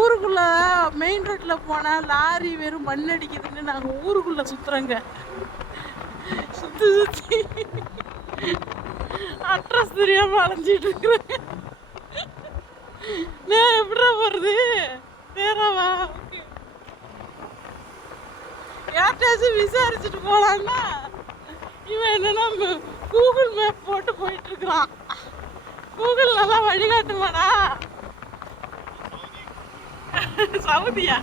ஊருக்குள்ள மெயின் ரோட்ல போனா லாரி வெறும் மண் அடிக்குதுன்னு நாங்க ஊருக்குள்ள சுத்துறோங்க. சுத்தி சுத்தி அட்ரஸ் தெரியாம அலைஞ்சிட்டு இருக்கிறேன். நான் எப்படா போறது? வேறவா யார்ட்டாச்சும் விசாரிச்சுட்டு போலான்னா இவன் என்னன்னா கூகுள் மேப் போட்டு போயிட்டு இருக்கிறான். கூகுள் நல்லா வழிகாட்டுமாடா? சவுதியா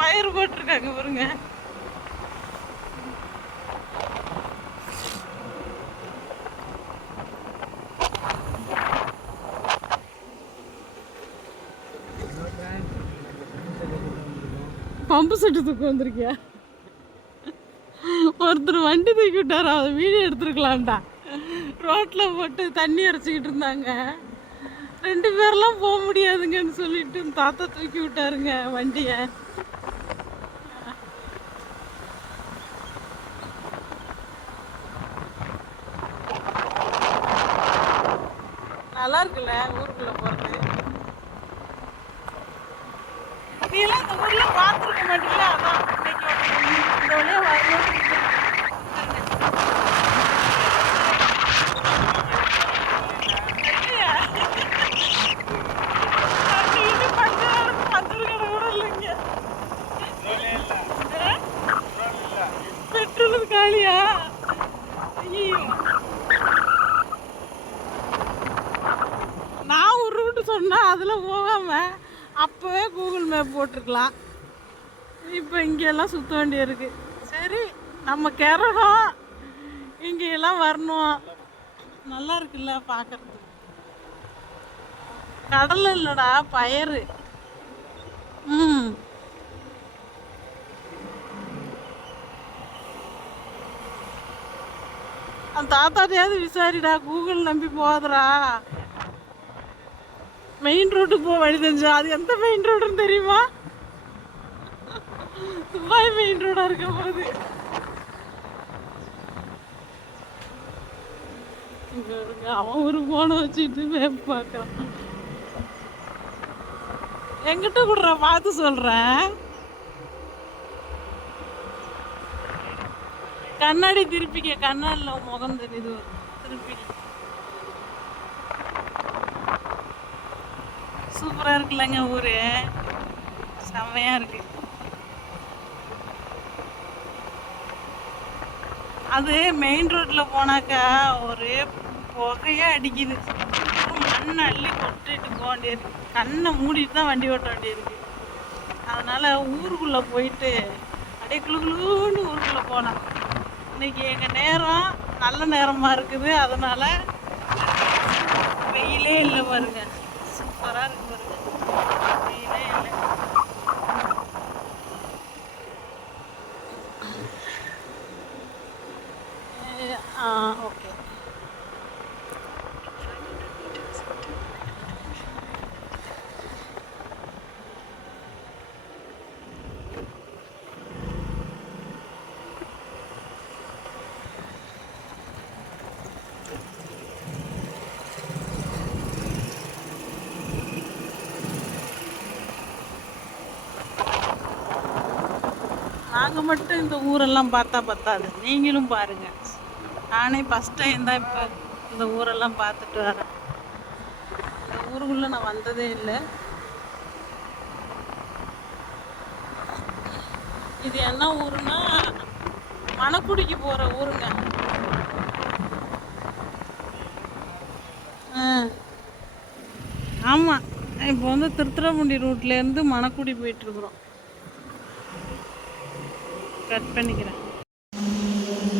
பயிர் போட்டிருக்காங்க பாருங்க. பம்பு செட்டு தூக்க வந்திருக்கியா? ஒருத்தர் வண்டி தூக்கி விட்டாரு, அதை வீடியோ எடுத்துருக்கலாம்டா. ரோட்ல போட்டு தண்ணி அரைச்சிக்கிட்டு இருந்தாங்க. 2 பேர்லாம் போக முடியாதுங்கன்னு சொல்லிட்டு தாத்தா தூக்கி விட்டாருங்க வண்டியை. நல்லா இருக்குல்ல ஊருக்குள்ள போறது. நீ எல்லாம் இந்த ஊர்ல பார்த்துருக்க மாட்டீங்களா? அதான் இன்னைக்கு இந்த வழியா வரணும். பெட்ரோல் காலியா? நான் ஒரு ரூட்டு சொன்னா அதுல போகாம அப்பவே கூகுள் மேப் போட்டிருக்கலாம். இப்போ இங்கெல்லாம் சுத்த வேண்டியிருக்கு. சரி, நம்ம கேரளம் இங்கெல்லாம் வரணும். நல்லா இருக்குல்ல பார்க்கறதுக்கு. கடல் இல்லடா, பயறு. அந்த தாத்தாட்டையாவது விசாரிடா, கூகுள் நம்பி போகாதடா. மெயின் ரோட்டுக்கு போக வழி தெரிஞ்சா அது எந்த மெயின் ரோடுன்னு தெரியுமா? துபாய் மெயின் ரோடா இருக்க போகுது. அவன் ஒரு போனை வச்சுட்டு மேப் பார்க்கறான். எங்கிட்ட கூட பார்த்து சொல்றேன். கண்ணாடி திருப்பிக்க, கண்ணாடியில் முகம் தெரியுது. திருப்பி சூப்பரா இருக்குல்லங்க ஊரு, செம்மையா இருக்கு. அது மெயின் ரோட்ல போனாக்கா ஒரே புகையா அடிக்குது. மண் அள்ளி கொட்டிட்டு போக வேண்டியிருக்கு. கண்ணை மூடிட்டு தான் வண்டி ஓட்ட வேண்டியிருக்கு. அதனால ஊருக்குள்ள போயிட்டு அப்படியே குளுகுளுன்னு ஊருக்குள்ள போனோம். இன்னைக்கு எங்க நேரம் நல்ல நேரமா இருக்குது. அதனால வெயிலே இல்லை பாருங்க, சூப்பரா இருக்கு பாருங்க. வெயிலே இல்லை. ஓகே. நாங்கள் மட்டும் இந்த ஊரெல்லாம் பார்த்தா பத்தாது, நீங்களும் பாருங்க. நானே ஃபஸ்ட் டைம் தான் இப்போ இந்த ஊரெல்லாம் பார்த்துட்டு வரேன். இந்த ஊருக்குள்ளே நான் வந்ததே இல்லை. இது என்ன ஊருன்னா மணக்குடிக்கு போகிற ஊருங்க. ஆமாம், இப்போ வந்து திருத்துறைப்பூண்டி ரூட்லேருந்து மணக்குடி போயிட்டுருக்குறோம். கட் பண்ணிக்கிறேன்.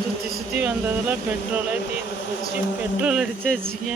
சுற்றி சுற்றி வந்ததில் பெட்ரோலே தீர்ந்து போச்சு. பெட்ரோல் அடிச்சாச்சுங்க.